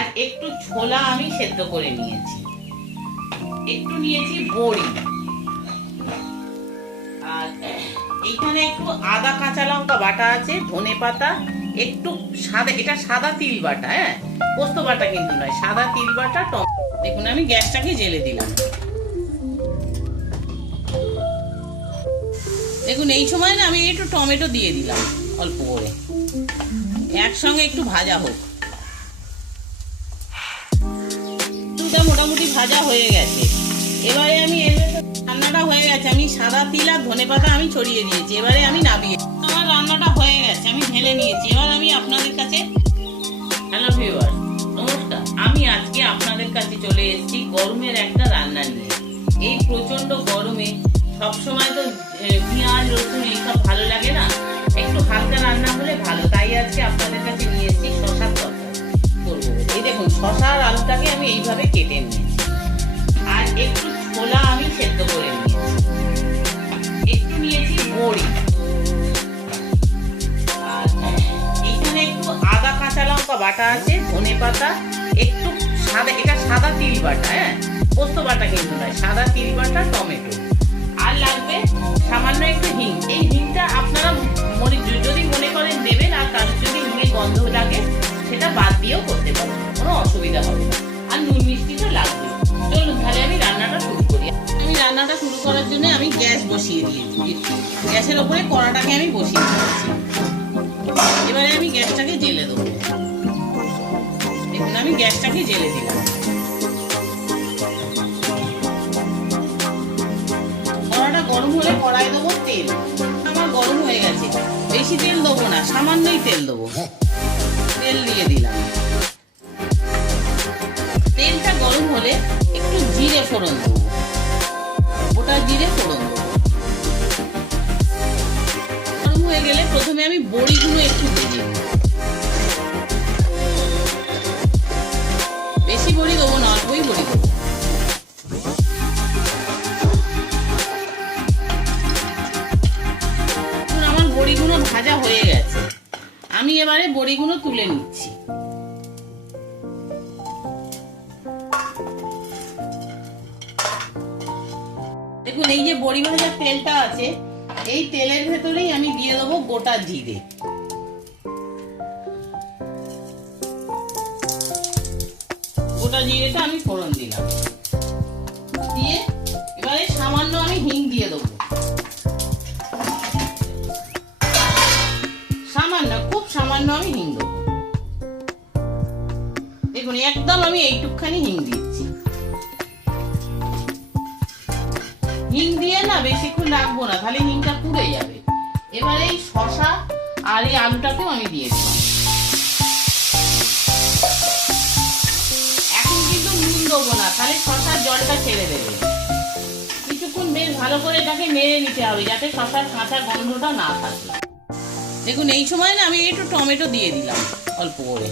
আর একটু ছোলা আমি সেদ্ধ করে নিয়েছি, একটু নিয়েছি বড়ি, আর এইখানে একটু আদা কাঁচা লঙ্কা বাটা আছে, ধনে পাতা, একটু সাদা, এটা সাদা তিল বাটা, হ্যাঁ পোস্ত বাটা কিন্তু নয়, সাদা তিল বাটা, দেখুন আমি গ্যাসটাকে জ্বেলে দিলাম। দেখুন এই সময় না আমি একটু টমেটো দিয়ে দিলাম অল্প করে, একসঙ্গে একটু ভাজা হোক। মোটামুটি ভাজা হয়ে গেছে, এবারে আমি রান্নাটা হয়ে গেছে, আমি সাদা তিল আর ধনে পাতা আমি ছড়িয়ে দিয়েছি, এবারে আমি নামিয়ে, আমার রান্নাটা হয়ে গেছে, আমি ঢেলে নিয়েছি। এবার আমি আপনাদের কাছে, হ্যালো ভিউয়ার নমস্কার, আমি আজকে আপনাদের কাছে চলে এসেছি গরমের একটা রান্না নিয়ে। এই প্রচন্ড গরমে সবসময় তো পেঁয়াজ রসুন এইসব ভালো লাগে না, একটু হালকা রান্না হলে ভালো, তাই আজকে আপনাদের কাছে নিয়ে এসেছি শশার তরকারি করবো। এই দেখুন শশা আর আলুটাকে আমি এইভাবে কেটে নিয়েছি, আর একটু ছোলা আমি সেদ্ধ করে নিয়েছি, একটু নিয়েছি বড়ি, আর এইখানে একটু আদা কাঁচা লঙ্কা বাটা আছে, ধনে পাতা, একটু সাদা, এটা সাদা তিল বাটা, হ্যাঁ পোস্ত বাটা কিন্তু নয়, সাদা তিল বাটা, টমেটো, আর লাগবে সামান্য একটু হিং। এই হিংটা আপনারা যদি মনে করেন দেবেন, আর তার যদি হিঙের গন্ধ লাগে সেটা বাদ দিয়েও করতে পারেন, কোনো অসুবিধা হবে না। আর নুন মিষ্টিটা লাগবে। চলুন তাহলে আমি রান্নাটা শুরু করি। আমি রান্নাটা শুরু করার জন্য আমি গ্যাস বসিয়ে দিয়েছি, গ্যাসের ওপরে কড়াটাকে আমি বসিয়ে দিয়েছি। এবারে আমি গ্যাসটাকে জ্বেলে দেবো। দেখুন আমি গ্যাসটাকে জ্বেলে দিলাম। কড়াটা গরম হলে কড়াই দেবো তেল, আমার গরম হয়ে গেছে, বেশি তেল দেবো না, সামান্যই তেল দেবো, তেল দিয়ে দিলাম। তেলটা গরম হলে একটু জিরে ফোড়ন দেবো, গোটা জিরে ফোড়ন দেবো। গরম হয়ে গেলে প্রথমে আমি বড়িগুলো একটু ভেজে নেব, বেশি বড়ি দেবো না, অল্পই বড়ি দেবো। আমার বড়িগুলো ভাজা হয়ে গেছে, আমি এবারে বড়িগুলো তুলে নিচ্ছি। দেখুন এই যে বড়ি ভাজার তেলটা আছে, এই তেলের ভেতরেই আমি দিয়ে দেবো গোটা জিরে, গোটা জিরেটা আমি ফোড়ন দিলাম, দিয়ে এবারে সামান্য আমি হিং দিয়ে দেবো, সামান্য, খুব সামান্য আমি হিং দেবো। দেখুন একদম আমি এইটুকখানি হিং দিচ্ছি, হিং দিয়ে না বেশিক্ষণ রাখবো না, তাহলে হিংটা পুড়ে যাবে। এবারে এই শশা আর এই আলুটাকেও আমি দিয়ে দিলাম। এখন কিন্তু নুন দেবো না, তাহলে শশার জলটা ছেড়ে দেবে। কিছুক্ষণ বেশ ভালো করে এটাকে নেড়ে নিতে হবে, যাতে শশার কাঁচা গন্ধটা না থাকে। দেখুন এই সময় না আমি একটু টমেটো দিয়ে দিলাম অল্প করে,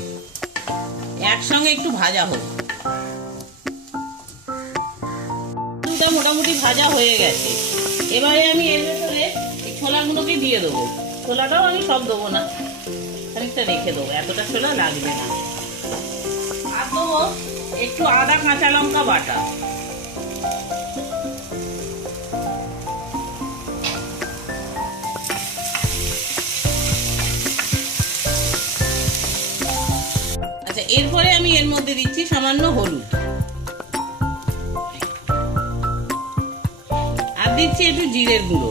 একসঙ্গে একটু ভাজা হোক। মোটামুটি ভাজা হয়ে গেছে, এবারে আমি এর ভেতরে এই ছোলাগুলোকে দিয়ে দেবো। ছোলাটাও আমি সব দেবো না, খানিকটা রেখে দেবো, এতটা ছোলা লাগবে না। আর দেবো একটু আদা কাঁচা লঙ্কা বাটা, আচ্ছা এরপরে আমি এর মধ্যে দিচ্ছি সামান্য হলুদ, আর দিচ্ছি একটু জিরের গুঁড়ো,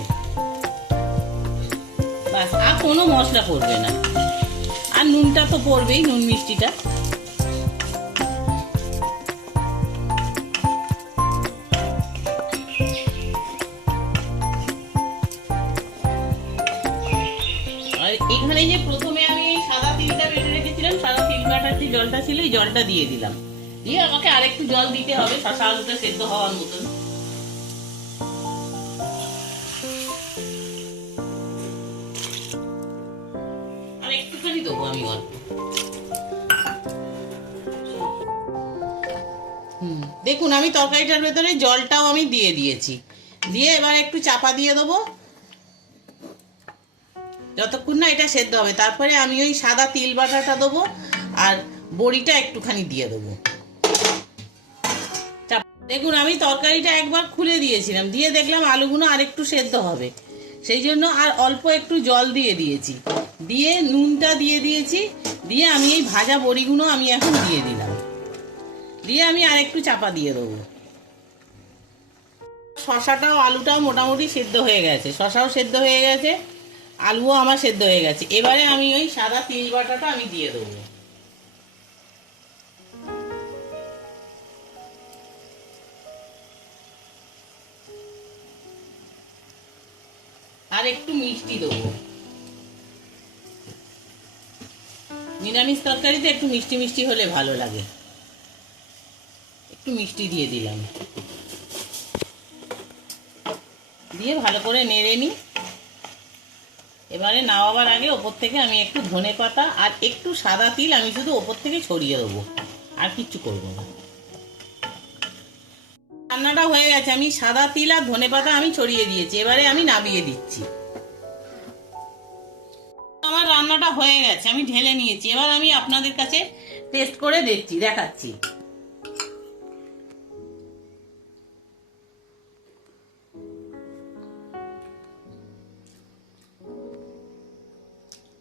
বাস, আর কোনো মশলা পড়বে না। আর নুনটা তো পড়বেই, নুন মিষ্টিটা। আর এখানে যে প্রথমে আমি সাদা তিলটা বেটে রেখেছিলাম, সাদা তিল বাটার যে জলটা ছিল, এই জলটা দিয়ে দিলাম, দিয়ে আমাকে আরেকটু জল দিতে হবে শশা আলুটা সেদ্ধ হওয়ার মতন। আর একটুখানি দেবো আমি অল্প। দেখুন আমি তরকারিটার ভেতরে জলটাও আমি দিয়ে দিয়েছি, দিয়ে এবার একটু চাপা দিয়ে দেবো যতক্ষণ না এটা সেদ্ধ হবে। তারপরে আমি ওই সাদা তিল বাটাটা দেবো, আর বড়িটা একটুখানি দিয়ে দেবো। দেখুন আমি তরকারিটা একবার খুলে দিয়েছিলাম, দিয়ে দেখলাম আলুগুলো আরেকটু সেদ্ধ হবে, সেই জন্য আর অল্প একটু জল দিয়ে দিয়েছি, দিয়ে নুনটা দিয়ে দিয়েছি, দিয়ে আমি এই ভাজা বড়িগুলো আমি এখন দিয়ে দিলাম, দিয়ে আমি আরেকটু চাপা দিয়ে দেবো। শশাটাও আলুটাও মোটামুটি সেদ্ধ হয়ে গেছে, শশাও সেদ্ধ হয়ে গেছে, আলুও আমার সেদ্ধ হয়ে গেছে। এবারে আমি ওই সাদা তিল বাটাটা আমি দিয়ে দেবো। আর একটু মিষ্টি দেবো, নিরামিষ তরকারিতে একটু মিষ্টি মিষ্টি হলে ভালো লাগে, একটু মিষ্টি দিয়ে দিলাম, দিয়ে ভালো করে নেড়ে নিই। এবারে নামাবার আগে ওপর থেকে আমি একটু ধনেপাতা আর একটু সাদা তিল আমি শুধু ওপর থেকে ছড়িয়ে দেবো, আর কিচ্ছু করবো না। রান্নাটা হয়ে গেছে, আমি সাদা তিল আর ধনেপাতা আমি ছড়িয়ে দিয়েছি, এবারে আমি নামিয়ে দিচ্ছি। আমার রান্নাটা হয়ে গেছে, আমি ঢেলে নিয়েছি, এবার আমি আপনাদের কাছে টেস্ট করে দেখাচ্ছি।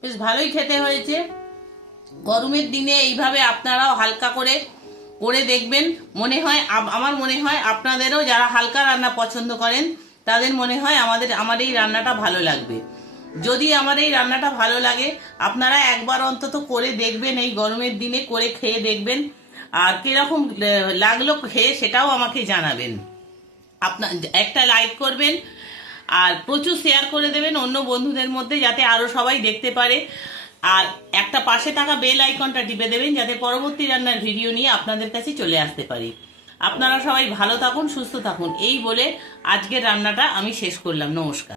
বেশ ভালোই খেতে হয়েছে। গরমের দিনে এইভাবে আপনারাও হালকা করে করে দেখবেন, মনে হয় আমার মনে হয় আপনাদেরও যারা হালকা রান্না পছন্দ করেন তাদের মনে হয় আমার এই রান্নাটা ভালো লাগবে। যদি আমার এই রান্নাটা ভালো লাগে আপনারা একবার অন্তত করে দেখবেন, এই গরমের দিনে করে খেয়ে দেখবেন, আর কিরকম লাগলো খেয়ে সেটাও আমাকে জানাবেন। আপনার একটা লাইক করবেন আর প্রচুর শেয়ার করে দেবেন অন্য বন্ধুদের মধ্যে, যাতে আরো সবাই দেখতে পারে। আর একটা পাশে থাকা বেল আইকনটা টিপে দেবেন, যাতে পরবর্তী রান্নার ভিডিও নিয়ে আপনাদের কাছে চলে আসতে পারি। আপনারা সবাই ভালো থাকুন, সুস্থ থাকুন, এই বলে আজকের রান্নাটা আমি শেষ করলাম। নমস্কার।